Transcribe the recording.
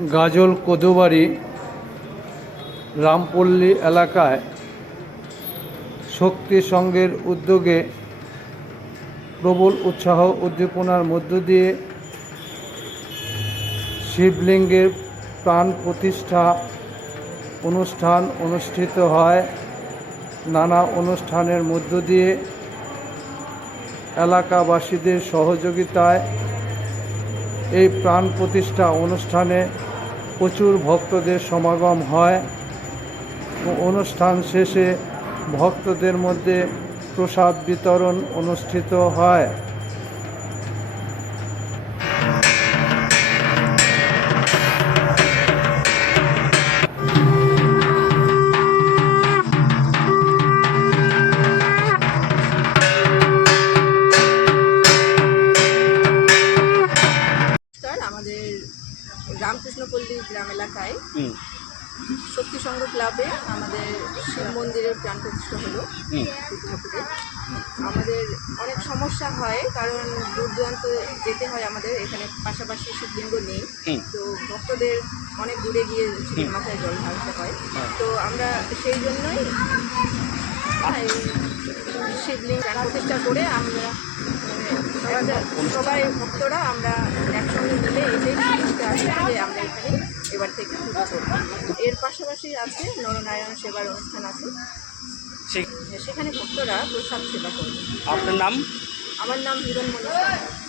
গাজল কোদোবাড়ি রামপল্লী এলাকায় শক্তি সংঘের উদ্যোগে প্রবল উৎসাহ উদ্দীপনার মধ্য দিয়ে শিবলিঙ্গের প্রাণ প্রতিষ্ঠা অনুষ্ঠান অনুষ্ঠিত হয়। নানা অনুষ্ঠানের মধ্য দিয়ে এলাকাবাসীদের সহযোগিতায় এই প্রাণ প্রতিষ্ঠা অনুষ্ঠানে প্রচুর ভক্তদের সমাগম হয়। অনুষ্ঠান শেষে ভক্তদের মধ্যে প্রসাদ বিতরণ অনুষ্ঠিত হয়। রামকৃষ্ণপল্লী গ্রাম এলাকায় শক্তি সংঘ ক্লাবে আমাদের শিব মন্দিরের প্রাণ প্রতিষ্ঠা হলো আমাদের অনেক সমস্যা হয় কারণ দূর দূরান্ত যেতে হয় আমাদের এখানে পাশাপাশি শিবলিঙ্গ নেই। তো ভক্তদের অনেক দূরে গিয়ে শিবের মাথায় জল ঢালতে হয়। হ্যাঁ। তো আমরা সেই জন্যই শিবলিঙ্গ প্রাণ প্রতিষ্ঠা করে আমরা মানে, সবাই ভক্তরা আমরা একসঙ্গে মিলে এসে আসি যে আমরা এখানে এবার থেকে করব। এর পাশাপাশি আছে নরনারায়ণ সেবার অনুষ্ঠান আছে। সেখানে ভক্তরা প্রসাদ সেবা করবে আপনার নাম? আমার নাম হিরণ সরকার।